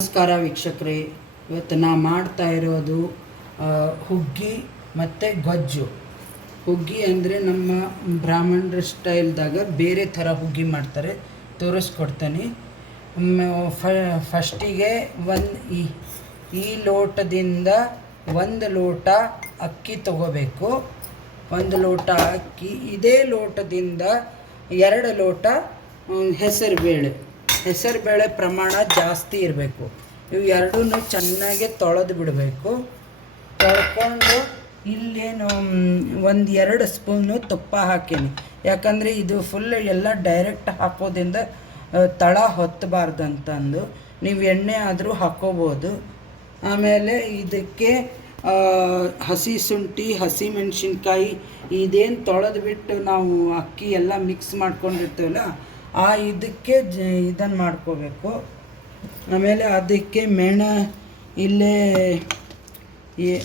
ನಮಸ್ಕಾರ ವೀಕ್ಷಕರೇ. ಇವತ್ತು ನಾ ಮಾಡ್ತಾ ಇರೋದು ಹುಗ್ಗಿ ಮತ್ತು ಗೊಜ್ಜು. ಹುಗ್ಗಿ ಅಂದರೆ ನಮ್ಮ ಬ್ರಾಹ್ಮಣರ ಸ್ಟೈಲ್ದಾಗ ಬೇರೆ ಥರ ಹುಗ್ಗಿ ಮಾಡ್ತಾರೆ. ತೋರಿಸ್ಕೊಡ್ತೀನಿ. ಫಸ್ಟಿಗೆ ಒಂದು ಈ ಈ ಲೋಟದಿಂದ ಒಂದು ಲೋಟ ಅಕ್ಕಿ ತಗೋಬೇಕು. ಒಂದು ಲೋಟ ಅಕ್ಕಿ, ಇದೇ ಲೋಟದಿಂದ ಎರಡು ಲೋಟ ಹೆಸರುಬೇಳೆ. ಹೆಸರುಬೇಳೆ ಪ್ರಮಾಣ ಜಾಸ್ತಿ ಇರಬೇಕು. ಇವು ಎರಡೂ ಚೆನ್ನಾಗಿ ತೊಳೆದು ಬಿಡಬೇಕು. ತೊಳ್ಕೊಂಡು ಇಲ್ಲೇನು ಒಂದು ಎರಡು ಸ್ಪೂನು ತುಪ್ಪ ಹಾಕೀನಿ. ಯಾಕಂದರೆ ಇದು ಫುಲ್ ಎಲ್ಲ ಡೈರೆಕ್ಟ್ ಹಾಕೋದ್ರಿಂದ ತಳ ಹೊತ್ತಬಾರ್ದು ಅಂತಂದು ನೀವು ಎಣ್ಣೆ ಆದರೂ ಹಾಕೋಬೋದು. ಆಮೇಲೆ ಇದಕ್ಕೆ ಹಸಿ ಶುಂಠಿ, ಹಸಿ ಮೆಣಸಿನ್ಕಾಯಿ, ಇದೇನು ತೊಳೆದು ಬಿಟ್ಟು ನಾವು ಅಕ್ಕಿ ಎಲ್ಲ ಮಿಕ್ಸ್ ಮಾಡ್ಕೊಂಡಿರ್ತೀವಲ್ಲ ಆ ಇದಕ್ಕೆ ಜ ಇದನ್ನು ಮಾಡ್ಕೋಬೇಕು. ಆಮೇಲೆ ಅದಕ್ಕೆ ಮೆಣ ಇಲ್ಲೇ ಈ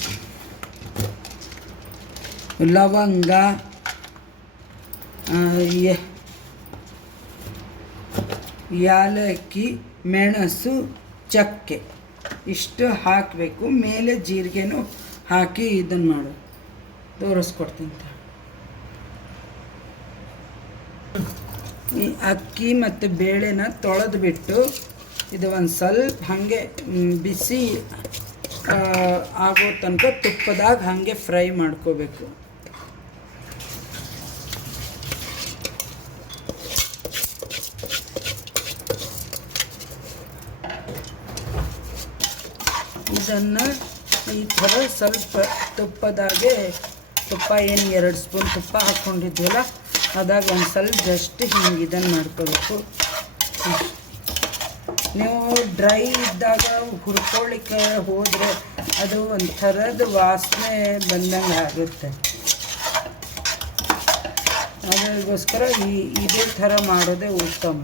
ಲವಂಗ ಯಾಲಕ್ಕಿ, ಮೆಣಸು, ಚಕ್ಕೆ ಇಷ್ಟು ಹಾಕಬೇಕು. ಮೇಲೆ ಜೀರಿಗೆನೂ ಹಾಕಿ ಇದನ್ನು ಮಾಡು. ತೋರಿಸ್ಕೊಡ್ತೀನಿ ಈ ಅಕ್ಕಿ ಮತ್ತು ಬೇಳೆನ ತೊಳೆದು ಬಿಟ್ಟು ಇದು ಒಂದು ಸ್ವಲ್ಪ ಹಾಗೆ ಬಿಸಿ ಆಗೋ ತನಕ ತುಪ್ಪದಾಗ ಹಾಗೆ ಫ್ರೈ ಮಾಡ್ಕೋಬೇಕು. ಇದನ್ನು ಈ ಥರ ಸ್ವಲ್ಪ ತುಪ್ಪದಾಗೆ ತುಪ್ಪ, ಏನು, ಎರಡು ಸ್ಪೂನ್ ತುಪ್ಪ ಹಾಕ್ಕೊಂಡಿದ್ವಲ್ಲ ಅದಾಗ ಒಂದು ಸ್ವಲ್ಪ ಜಸ್ಟ್ ಹಿಂಗೆ ಇದನ್ನು ಮಾಡ್ಕೋಬೇಕು. ನೀವು ಡ್ರೈ ಇದ್ದಾಗ ಹುರ್ಕೊಳ್ಳಿಕ್ಕೆ ಹೋದರೆ ಅದು ಒಂಥರದ ವಾಸನೆ ಬಂದಂಗೆ ಆಗುತ್ತೆ. ಅದಕ್ಕೋಸ್ಕರ ಈ ಇದೇ ಥರ ಮಾಡೋದೇ ಉತ್ತಮ.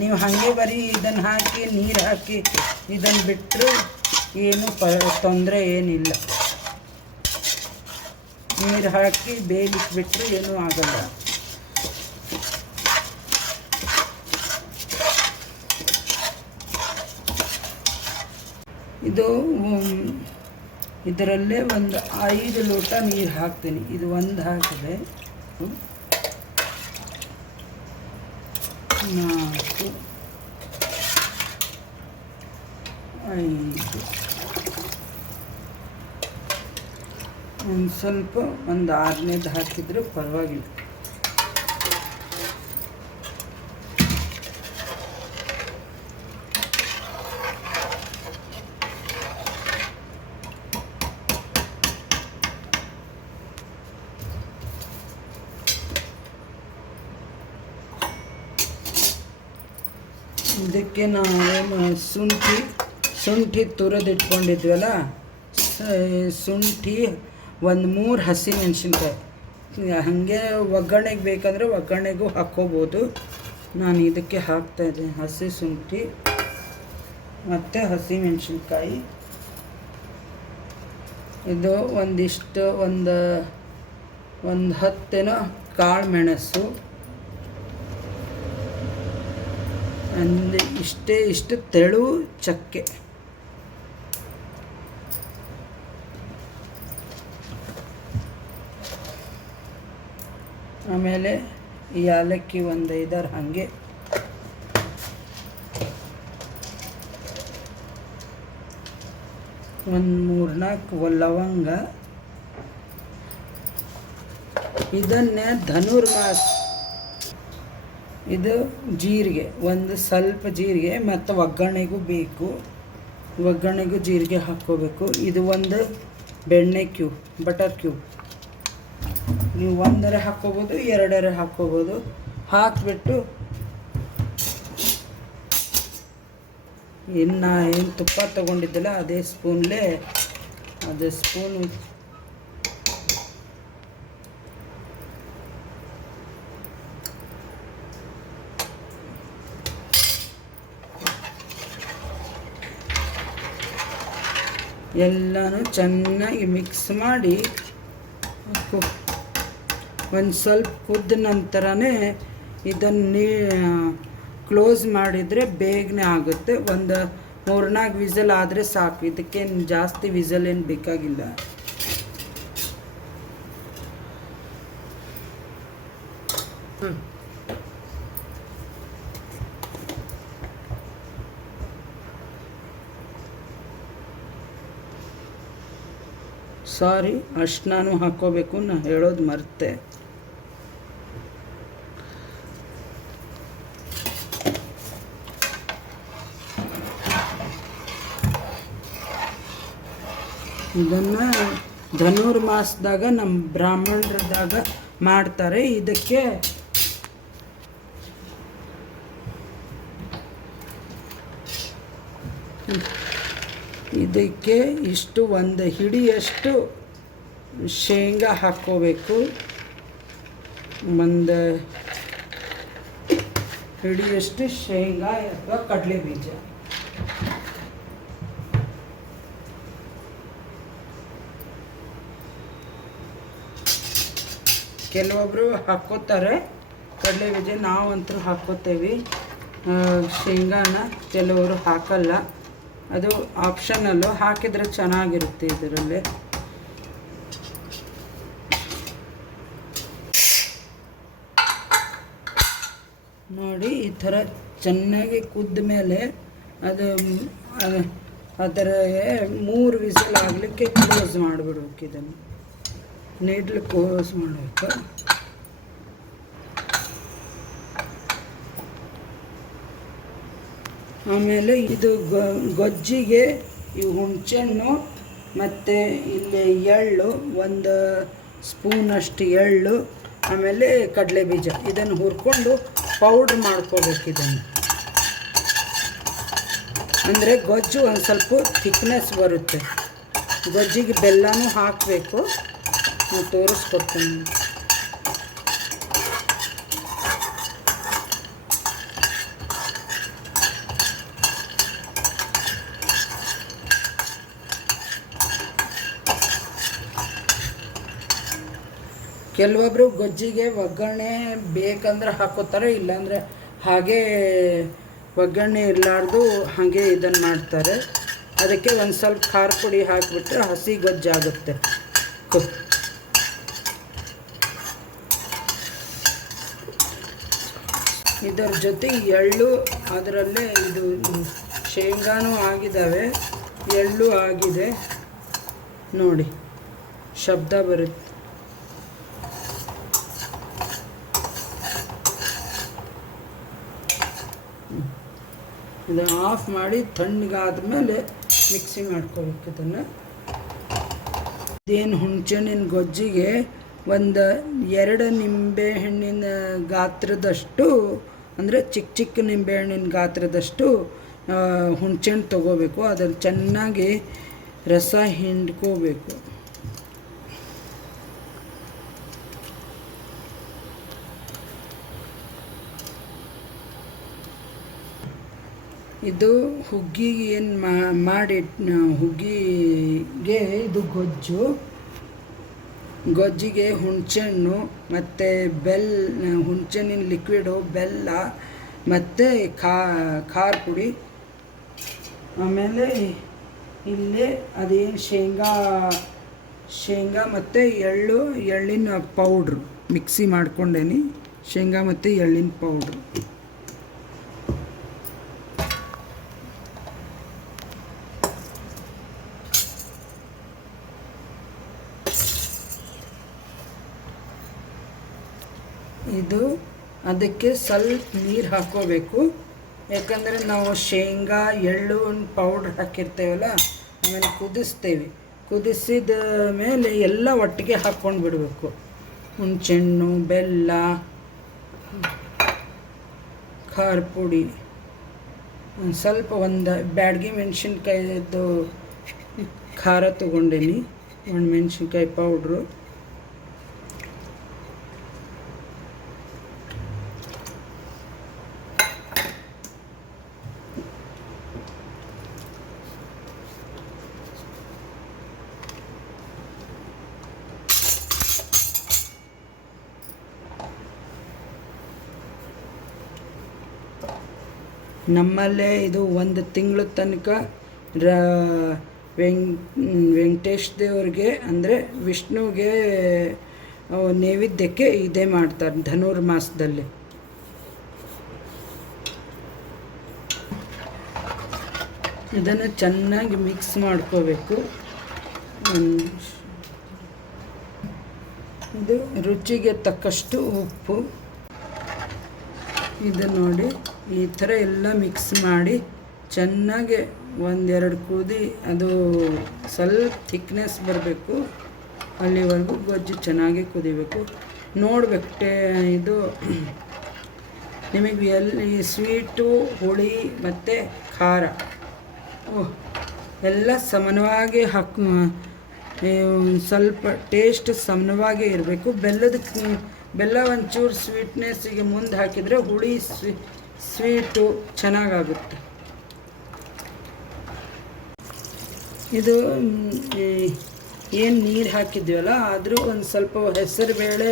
ನೀವು ಹಾಗೆ ಬರೀ ಇದನ್ನು ಹಾಕಿ, ನೀರು ಹಾಕಿ ಇದನ್ನು ಬಿಟ್ಟರೆ ಏನು ಪ ತೊಂದರೆ ಏನಿಲ್ಲ. ನೀರು ಹಾಕಿ ಬೇಯಲಿಕ್ಕೆ ಬಿಟ್ಟರೆ ಏನೂ ಆಗಲ್ಲ. ಇದು ಇದರಲ್ಲೇ ಒಂದು ಐದು ಲೋಟ ನೀರು ಹಾಕ್ತೀನಿ ಇದು ಒಂದು ಹಾಕಿದೆ. ನಾಲ್ಕು, ಐದು, ಒಂದು ಸ್ವಲ್ಪ ಒಂದು ಆರನೇದು ಹಾಕಿದರೆ ಪರವಾಗಿಲ್ಲ ಇದಕ್ಕೆ ನಾವು ಶುಂಠಿ ಶುಂಠಿ ತುರಿದಿಟ್ಕೊಂಡಿದ್ವಲ್ಲ ಶುಂಠಿ ಒಂದು ಮೂರು ಹಸಿ ಮೆಣಸಿನ್ಕಾಯಿ. ಹಾಗೆ ಒಗ್ಗರಣೆಗೆ ಬೇಕಂದರೆ ಒಗ್ಗರಣೆಗೂ ಹಾಕ್ಕೋಬೋದು. ನಾನು ಇದಕ್ಕೆ ಹಾಕ್ತಾಯಿದ್ದೀನಿ ಹಸಿ ಶುಂಠಿ, ಮತ್ತು ಹಸಿ ಮೆಣಸಿನ್ಕಾಯಿ. ಇದು ಒಂದಿಷ್ಟು, ಒಂದು ಒಂದು ಹತ್ತೇನೋ ಕಾಳು ಮೆಣಸು. ಅಂದರೆ ಇಷ್ಟೇ ಇಷ್ಟು ತೆಳು ಚಕ್ಕೆ. ಆಮೇಲೆ ಈ ಏಲಕ್ಕಿ ಒಂದು ಐದಾರು ಹಾಗೆ. ಒಂದು ಮೂರ್ನಾಲ್ಕು ಲವಂಗ. ಇದನ್ನೇ ಧನುರ್ಮಾಸ. ಇದು ಜೀರಿಗೆ, ಒಂದು ಸ್ವಲ್ಪ ಜೀರಿಗೆ ಮತ್ತು ಒಗ್ಗರಣೆಗೂ ಬೇಕು. ಒಗ್ಗರಣೆಗೂ ಜೀರಿಗೆ ಹಾಕ್ಕೋಬೇಕು. ಇದು ಒಂದು ಬೆಣ್ಣೆ ಕ್ಯೂಬ್, ಬಟರ್ ಕ್ಯೂಬ್. ನೀವು ಒಂದರೆ ಹಾಕ್ಕೋಬೋದು, ಎರಡರೆ ಹಾಕ್ಕೋಬೋದು. ಹಾಕಿಬಿಟ್ಟು ಇನ್ನು ಏನು ತುಪ್ಪ ತೊಗೊಂಡಿದ್ದಲ್ಲ, ಅದೇ ಸ್ಪೂನ್ಲೇ ಅದೇ ಸ್ಪೂನು ಎಲ್ಲನೂ ಚೆನ್ನಾಗಿ ಮಿಕ್ಸ್ ಮಾಡಿ ಒಂದು ಸ್ವಲ್ಪ ಕುದ್ದ ನಂತರನೇ ಇದನ್ನು ಕ್ಲೋಸ್ ಮಾಡಿದರೆ ಬೇಗನೆ ಆಗುತ್ತೆ. ಒಂದು ಮೂರ್ನಾಲ್ಕು ವಿಸಲ್ ಆದರೆ ಸಾಕು. ಇದಕ್ಕೇನು ಜಾಸ್ತಿ ವಿಸಲ್ ಏನು ಬೇಕಾಗಿಲ್ಲ. ಹ್ಞೂ ಸಾರಿ ಅಷ್ಟು ನಾನು ಹಾಕ್ಕೋಬೇಕು ನಾನು ಹೇಳೋದು ಮರ್ತೆ. ಇದನ್ನು ಧನುರ್ಮಾಸದಾಗ ನಮ್ಮ ಬ್ರಾಹ್ಮಣರದಾಗ ಮಾಡ್ತಾರೆ. ಇದಕ್ಕೆ ಇದಕ್ಕೆ ಇಷ್ಟು ಒಂದು ಹಿಡಿಯಷ್ಟು ಶೇಂಗಾ ಹಾಕ್ಕೋಬೇಕು. ಒಂದು ಹಿಡಿಯಷ್ಟು ಶೇಂಗಾ ಅಥವಾ ಕಡಲೆ ಬೀಜ. ಕೆಲವೊಬ್ಬರು ಹಾಕ್ಕೋತಾರೆ. ಕಡಲೆ ಬೀಜ ನಾವಂತೂ ಹಾಕ್ಕೋತೇವೆ. ಶೇಂಗಾನ ಕೆಲವರು ಹಾಕಲ್ಲ. ಅದು ಆಪ್ಷನಲ್ಲು ಹಾಕಿದರೆ ಚೆನ್ನಾಗಿರುತ್ತೆ ಇದರಲ್ಲಿ. ನೋಡಿ, ಈ ಥರ ಚೆನ್ನಾಗಿ ಕುದ್ದ ಮೇಲೆ ಅದು ಅದರ ಮೂರು ವಿಸಿಲ್ ಆಗಲಿಕ್ಕೆ ಕ್ಲೋಸ್ ಮಾಡಿಬಿಡ್ಬೇಕು ಇದನ್ನು. ನೀಡ್ಲು ಕ್ಲೋಸ್ ಮಾಡಬೇಕು. ಆಮೇಲೆ ಇದು ಗೊಜ್ಜಿಗೆ ಈ ಹುಣಸೆಹಣ್ಣು ಮತ್ತು ಇಲ್ಲಿ ಎಳ್ಳು, ಒಂದು ಸ್ಪೂನಷ್ಟು ಎಳ್ಳು, ಆಮೇಲೆ ಕಡಲೆ ಬೀಜ ಇದನ್ನು ಹುರ್ಕೊಂಡು ಪೌಡ್ರ್ ಮಾಡ್ಕೋಬೇಕು ಇದನ್ನು. ಅಂದರೆ ಗೊಜ್ಜು ಒಂದು ಸ್ವಲ್ಪ ಥಿಕ್ನೆಸ್ ಬರುತ್ತೆ. ಗೊಜ್ಜಿಗೆ ಬೆಲ್ಲನೂ ಹಾಕಬೇಕು. ನಾನು ತೋರಿಸ್ಕೊಡ್ತೀನಿ. ಕೆಲವೊಬ್ಬರು ಗೊಜ್ಜಿಗೆ ಒಗ್ಗರಣೆ ಬೇಕಂದ್ರೆ ಹಾಕೋತಾರೆ, ಇಲ್ಲಾಂದರೆ ಹಾಗೇ ಒಗ್ಗರಣೆ ಇರಲಾರ್ದು ಹಾಗೆ ಇದನ್ನು ಮಾಡ್ತಾರೆ. ಅದಕ್ಕೆ ಒಂದು ಸ್ವಲ್ಪ ಖಾರ ಪುಡಿ ಹಾಕಿಬಿಟ್ರೆ ಹಸಿ ಗೊಜ್ಜಾಗುತ್ತೆ ಕು. ಇದರ ಜೊತೆ ಎಳ್ಳು, ಅದರಲ್ಲೇ ಇದು ಶೇಂಗಾನೂ ಆಗಿದ್ದಾವೆ ಎಳ್ಳು ಆಗಿದೆ. ನೋಡಿ, ಶಬ್ದ ಬರುತ್ತೆ. ಇದನ್ನು ಆಫ್ ಮಾಡಿ ತಣ್ಣಗಾದ ಮೇಲೆ ಮಿಕ್ಸಿ ಮಾಡ್ಕೋಬೇಕು ಇದನ್ನು. ಇದೇನು ಹುಣಸೆಹಣ್ಣಿನ ಗೊಜ್ಜಿಗೆ ಒಂದು ಎರಡು ನಿಂಬೆ ಹಣ್ಣಿನ ಗಾತ್ರದಷ್ಟು, ಅಂದರೆ ಚಿಕ್ಕ ಚಿಕ್ಕ ನಿಂಬೆ ಹಣ್ಣಿನ ಗಾತ್ರದಷ್ಟು ಹುಣಸೆಹಣ್ಣು ತೊಗೋಬೇಕು. ಅದನ್ನು ಚೆನ್ನಾಗಿ ರಸ ಹಿಂಡ್ಕೋಬೇಕು. ಇದು ಹುಗ್ಗಿ ಏನು ಮಾಡಿ ಹುಗ್ಗಿಗೆ ಇದು ಗೊಜ್ಜು. ಗೊಜ್ಜಿಗೆ ಹುಣಸೆಹಣ್ಣು, ಮತ್ತು ಬೆಲ್ ಹುಣಸೆಹಣ್ಣಿನ ಲಿಕ್ವಿಡು ಬೆಲ್ಲ, ಮತ್ತು ಖಾರ ಪುಡಿ ಆಮೇಲೆ ಇಲ್ಲಿ ಅದೇನು ಶೇಂಗಾ ಶೇಂಗಾ ಮತ್ತು ಎಳ್ಳು, ಎಳ್ಳಿನ ಪೌಡ್ರು ಮಿಕ್ಸಿ ಮಾಡ್ಕೊಂಡೇನಿ. ಶೇಂಗಾ ಮತ್ತು ಎಳ್ಳಿನ ಪೌಡ್ರು ಇದು ಅದಕ್ಕೆ ಸ್ವಲ್ಪ ನೀರು ಹಾಕೋಬೇಕು. ಯಾಕಂದರೆ ನಾವು ಶೇಂಗಾ ಎಳ್ಳು ಪೌಡ್ರ್ ಹಾಕಿರ್ತೇವಲ್ಲ ಆಮೇಲೆ ಕುದಿಸ್ತೇವೆ. ಕುದಿಸಿದ ಮೇಲೆ ಎಲ್ಲ ಒಟ್ಟಿಗೆ ಹಾಕ್ಕೊಂಡು ಬಿಡಬೇಕು. ಹುಣಸೆಹಣ್ಣು, ಬೆಲ್ಲ, ಖಾರ ಪುಡಿ, ಒಂದು ಸ್ವಲ್ಪ ಒಂದು ಬ್ಯಾಡ್ಗೆ ಮೆಣಸಿನ್ಕಾಯಿದು ಖಾರ ತೊಗೊಂಡೇನಿ. ಒಂದು ಮೆಣಸಿನ್ಕಾಯಿ ಪೌಡ್ರು ನಮ್ಮಲ್ಲೇ ಇದು ಒಂದು ತಿಂಗಳ ತನಕ ರ, ವೆಂಕ್, ವೆಂಕಟೇಶ್ ದೇವ್ರಿಗೆ, ಅಂದರೆ ವಿಷ್ಣುವಿಗೆ ನೈವೇದ್ಯಕ್ಕೆ ಇದೇ ಮಾಡ್ತಾರೆ ಧನುರ್ಮಾಸದಲ್ಲಿ ಇದನ್ನು ಚೆನ್ನಾಗಿ ಮಿಕ್ಸ್ ಮಾಡ್ಕೋಬೇಕು. ಇದು ರುಚಿಗೆ ತಕ್ಕಷ್ಟು ಉಪ್ಪು. ಇದು ನೋಡಿ. ಈ ಥರ ಎಲ್ಲ ಮಿಕ್ಸ್ ಮಾಡಿ ಚೆನ್ನಾಗಿ ಒಂದೆರಡು ಕುದಿ ಅದು ಸ್ವಲ್ಪ ಥಿಕ್ನೆಸ್ ಬರಬೇಕು. ಅಲ್ಲಿವರೆಗೂ ಗೊಜ್ಜು ಚೆನ್ನಾಗಿ ಕುದಿಬೇಕು. ನೋಡ್ಬೇಕು ಟೇ, ಇದು ನಿಮಗೆ ಎಲ್ಲಿ ಸ್ವೀಟು ಹುಳಿ ಮತ್ತು ಖಾರ. ಓಹ್, ಎಲ್ಲ ಸಮನವಾಗಿ ಹಾಕಿ ಸ್ವಲ್ಪ ಟೇಸ್ಟ್ ಸಮನವಾಗಿ ಇರಬೇಕು. ಬೆಲ್ಲದ, ಬೆಲ್ಲ ಒಂಚೂರು ಸ್ವೀಟ್ನೆಸ್ಸಿಗೆ ಮುಂದೆ ಹಾಕಿದರೆ ಹುಳಿ ಸ್ವೀ ಸ್ವೀಟು ಚೆನ್ನಾಗಾಗುತ್ತೆ. ಇದು ಏನು ನೀರು ಹಾಕಿದ್ವಲ್ಲ, ಆದರೂ ಒಂದು ಸ್ವಲ್ಪ ಹೆಸರು ಬೇಳೆ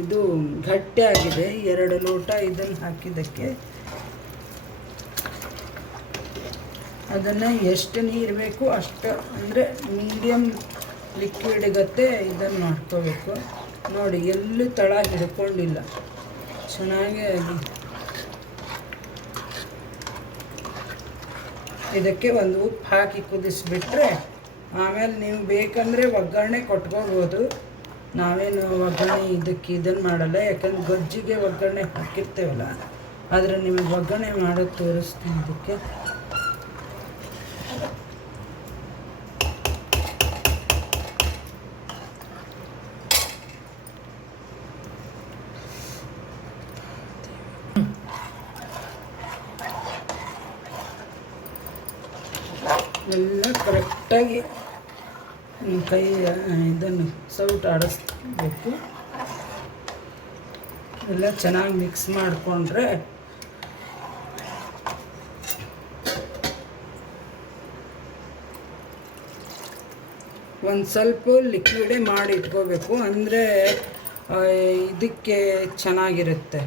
ಇದು ಗಟ್ಟಿ ಆಗಿದೆ, ಎರಡು ಲೋಟ ಇದನ್ನು ಹಾಕಿದ್ದಕ್ಕೆ. ಅದನ್ನು ಎಷ್ಟು ನೀರು ಬೇಕು ಅಷ್ಟು, ಅಂದರೆ ಮೀಡಿಯಮ್ ಲಿಕ್ವಿಡ್ಗತ್ತೆ ಇದನ್ನು ಮಾಡ್ಕೋಬೇಕು. ನೋಡಿ, ಎಲ್ಲೂ ತಳ ಹಿಡ್ಕೊಂಡಿಲ್ಲ. ಚೆನ್ನಾಗೇ ಆಗಿ ಇದಕ್ಕೆ ಒಂದು ಉಪ್ಪು ಹಾಕಿ ಕುದಿಸಿಬಿಟ್ರೆ ಆಮೇಲೆ ನೀವು ಬೇಕಂದರೆ ಒಗ್ಗರಣೆ ಕೊಟ್ಕೋಬೋದು. ನಾವೇನು ಒಗ್ಗರಣೆ ಇದಕ್ಕೆ ಇದನ್ನು ಮಾಡಲ್ಲ, ಯಾಕಂದ್ರೆ ಗೊಜ್ಜಿಗೆ ಒಗ್ಗರಣೆ ಹಾಕಿರ್ತೇವಲ್ಲ, ಆದರೆ ನಿಮಗೆ ಒಗ್ಗರಣೆ ಮಾಡೋದು ತೋರಿಸ್ತೀನಿ ಇದಕ್ಕೆ ಎಲ್ಲ ಕರೆಕ್ಟಾಗಿ ಕೈ ಇದನ್ನು ಸೌಟ್ ಆಡಿಸ್ಬೇಕು. ಎಲ್ಲ ಚೆನ್ನಾಗಿ ಮಿಕ್ಸ್ ಮಾಡಿಕೊಂಡ್ರೆ ಒಂದು ಸ್ವಲ್ಪ ಲಿಕ್ವಿಡೇ ಮಾಡಿ ಇಟ್ಕೋಬೇಕು. ಅಂದರೆ ಇದಕ್ಕೆ ಚೆನ್ನಾಗಿರುತ್ತೆ.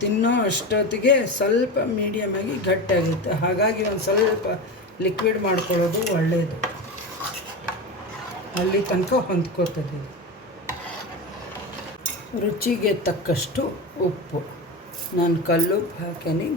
ತಿನ್ನೋ ಅಷ್ಟೊತ್ತಿಗೆ ಸ್ವಲ್ಪ ಮೀಡಿಯಮ್ ಆಗಿ ಗಟ್ಟಿಯಾಗುತ್ತೆ. ಹಾಗಾಗಿ ಒಂದು ಸ್ವಲ್ಪ ಲಿಕ್ವಿಡ್ ಮಾಡ್ಕೊಳ್ಳೋದು ಒಳ್ಳೆಯದು ಅಲ್ಲಿ ತನಕ ಹೊಂದ್ಕೋತದೆ. ರುಚಿಗೆ ತಕ್ಕಷ್ಟು ಉಪ್ಪು. ನಾನು ಕಲ್ಲುಪ್ಪು ಹಾಕೀನಿ.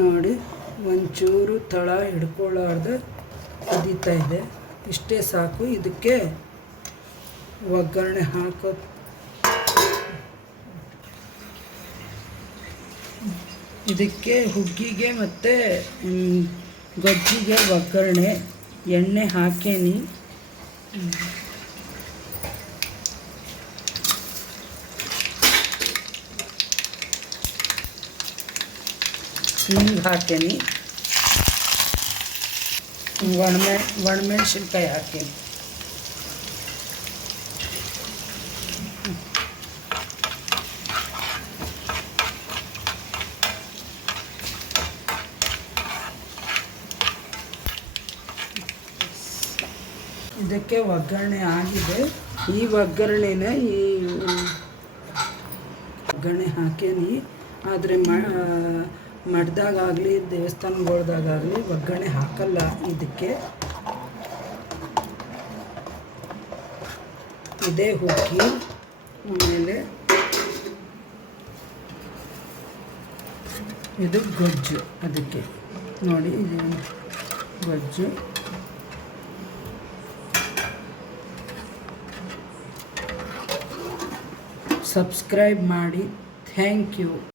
ನೋಡಿ, ಒಂಚೂರು ತಳ ಹಿಡ್ಕೊಳ್ಳಾರ್ದೆ ಕುದೀತಾ ಇದೆ ಇಷ್ಟೇ ಸಾಕು, ಇದಕ್ಕೆ ಒಗ್ಗರಣೆ ಹಾಕೋ ಇದಕ್ಕೆ ಹುಗ್ಗಿಗೆ ಮತ್ತು ಗೊಜ್ಜಿಗೆ ಒಗ್ಗರಣೆ, ಎಣ್ಣೆ ಹಾಕೇನಿ. ಹಿಂಗೆ ಹಾಕೇನಿ ಒಣಮೆ ಒಣಮೆಣ್ಸಿನ್ಕಾಯಿ ಹಾಕೀನಿ ಇದಕ್ಕೆ ಒಗ್ಗರಣೆ ಆಗಿದೆ ಈ ಒಗ್ಗರಣೆನ ಈ ಒಗ್ಗರಣೆ ಹಾಕೇನಿ ಆದರೆ ಮಡ್ದಾಗಲಿ ದೇವಸ್ಥಾನಗಳ್ದಾಗಲಿ ಒಗ್ಗರಣೆ ಹಾಕಲ್ಲ ಇದಕ್ಕೆ ಇದೇ ಹುಕ್ಕಿ ಆಮೇಲೆ ಇದು ಗೊಜ್ಜು ಅದಕ್ಕೆ. ನೋಡಿ, ಇದು ಗೊಜ್ಜು. ಸಬ್ಸ್ಕ್ರೈಬ್ ಮಾಡಿ. Thank you